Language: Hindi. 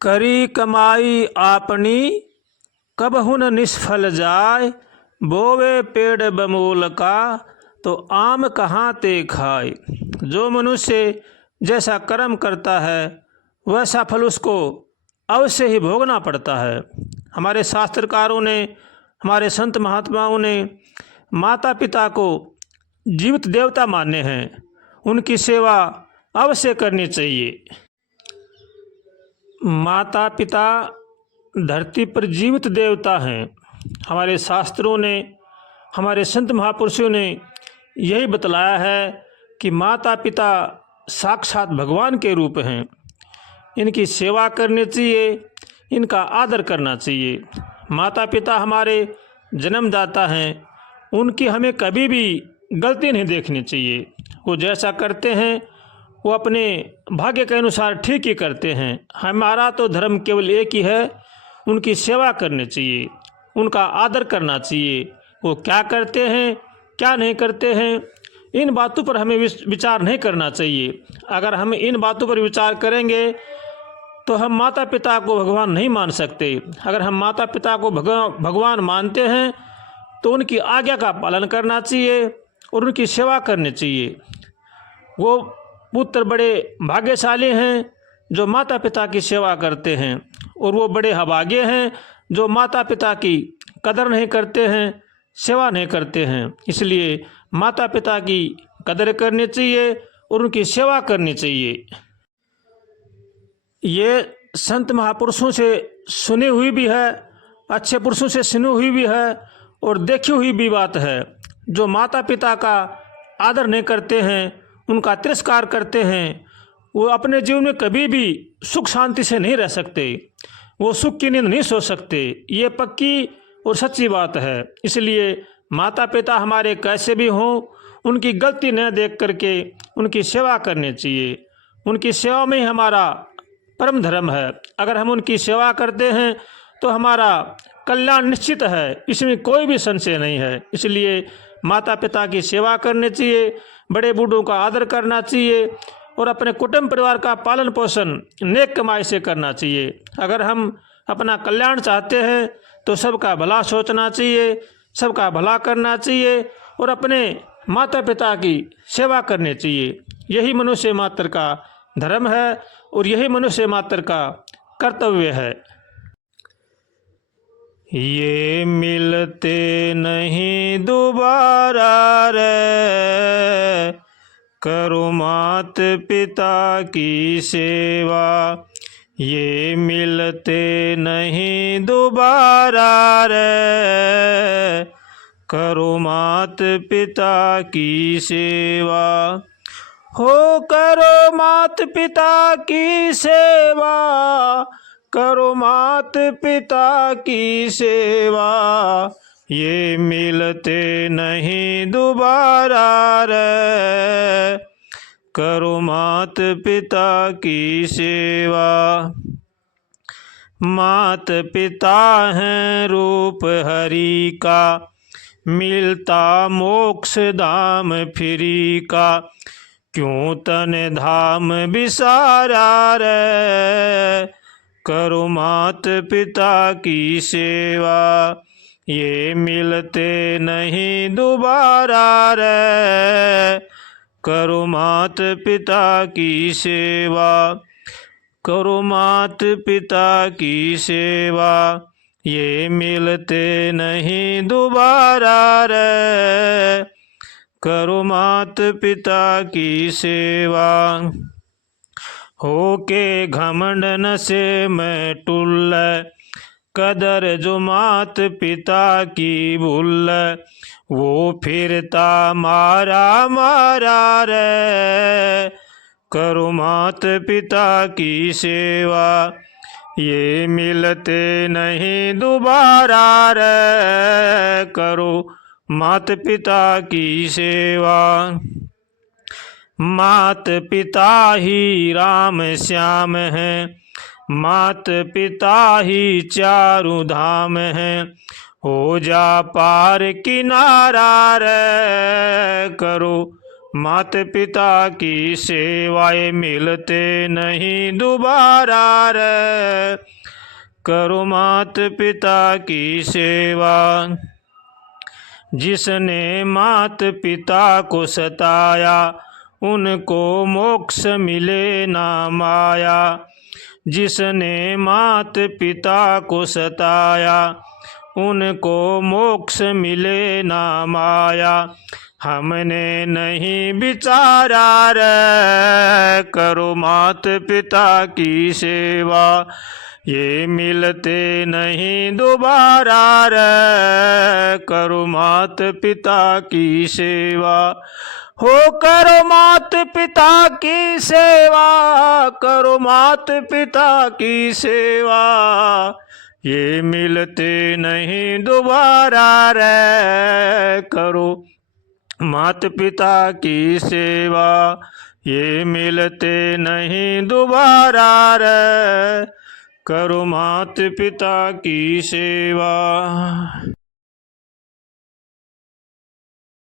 करी कमाई आपनी कबहु न निष्फल जाय। बोवे पेड़ बमूल का तो आम कहाँ ते खाए। जो मनुष्य जैसा कर्म करता है वैसा फल उसको अवश्य ही भोगना पड़ता है। हमारे शास्त्रकारों ने, हमारे संत महात्माओं ने माता पिता को जीवित देवता माने हैं। उनकी सेवा अवश्य करनी चाहिए। माता पिता धरती पर जीवित देवता हैं। हमारे शास्त्रों ने, हमारे संत महापुरुषों ने यही बतलाया है कि माता पिता साक्षात भगवान के रूप हैं। इनकी सेवा करनी चाहिए, इनका आदर करना चाहिए। माता पिता हमारे जन्मदाता हैं, उनकी हमें कभी भी गलती नहीं देखनी चाहिए। वो जैसा करते हैं वो अपने भाग्य के अनुसार ठीक ही करते हैं। हमारा तो धर्म केवल एक ही है, उनकी सेवा करनी चाहिए, उनका आदर करना चाहिए। वो क्या करते हैं क्या नहीं करते हैं इन बातों पर हमें विचार नहीं करना चाहिए। अगर हम इन बातों पर विचार करेंगे तो हम माता पिता को भगवान नहीं मान सकते। अगर हम माता पिता को भगवान मानते हैं तो उनकी आज्ञा का पालन करना चाहिए और उनकी सेवा करनी चाहिए। वो पुत्र बड़े भाग्यशाली हैं जो माता पिता की सेवा करते हैं, और वो बड़े अभागे हैं जो माता पिता की कदर नहीं करते हैं, सेवा नहीं करते हैं। इसलिए माता पिता की कदर करनी चाहिए और उनकी सेवा करनी चाहिए। ये संत महापुरुषों से सुनी हुई भी है, अच्छे पुरुषों से सुनी हुई भी है और देखी हुई भी बात है। जो माता पिता का आदर नहीं करते हैं, उनका तिरस्कार करते हैं, वो अपने जीवन में कभी भी सुख शांति से नहीं रह सकते, वो सुख की नींद नहीं सो सकते। ये पक्की और सच्ची बात है। इसलिए माता पिता हमारे कैसे भी हों, उनकी गलती न देख करके उनकी सेवा करनी चाहिए। उनकी सेवा में ही हमारा परम धर्म है। अगर हम उनकी सेवा करते हैं तो हमारा कल्याण निश्चित है, इसमें कोई भी संशय नहीं है। इसलिए माता पिता की सेवा करनी चाहिए, बड़े बूढ़ों का आदर करना चाहिए और अपने कुटुंब परिवार का पालन पोषण नेक कमाई से करना चाहिए। अगर हम अपना कल्याण चाहते हैं तो सबका भला सोचना चाहिए, सबका भला करना चाहिए और अपने माता पिता की सेवा करनी चाहिए। यही मनुष्य मात्र का धर्म है और यही मनुष्य मात्र का कर्तव्य है। ये मिलते नहीं दोबारा रे, करो मात पिता की सेवा। ये मिलते नहीं दोबारा रे, करो मात पिता की सेवा। हो करो मात पिता की सेवा, करो मात पिता की सेवा। ये मिलते नहीं दोबारा रे, करो मात पिता की सेवा। मात पिता हैं रूप हरि का, मिलता मोक्ष धाम फ्री का। क्यों तन धाम बिसारा रे, करो मात पिता की सेवा। ये मिलते नहीं दोबारा रे, करो मात पिता की सेवा। करो मात पिता की सेवा। ये मिलते नहीं दोबारा रे, करो मात पिता की सेवा। होके घमंड न से मैं टुल्ल, कदर जो मात पिता की भूल। वो फिरता मारा मारा रे, करो मात पिता की सेवा। ये मिलते नहीं दोबारा रे, करो मात पिता की सेवा। मात पिता ही राम श्याम हैं, मात पिता ही चारों धाम हैं। हो जा पार किनारा रे, करो मात पिता की सेवाएं मिलते नहीं दोबारा रे। करो मात पिता की सेवा। जिसने मात पिता को सताया उनको मोक्ष मिले ना माया। जिसने मात पिता को सताया उनको मोक्ष मिले ना माया। हमने नहीं विचारा रे, करो मात पिता की सेवा। ये मिलते नहीं दोबारा रे, करो मात पिता की सेवा। हो करो मात पिता की सेवा, करो मात पिता की सेवा। ये मिलते नहीं दोबारा रे, करो मात पिता की सेवा। ये मिलते नहीं दोबारा रे, करो मात पिता की सेवा।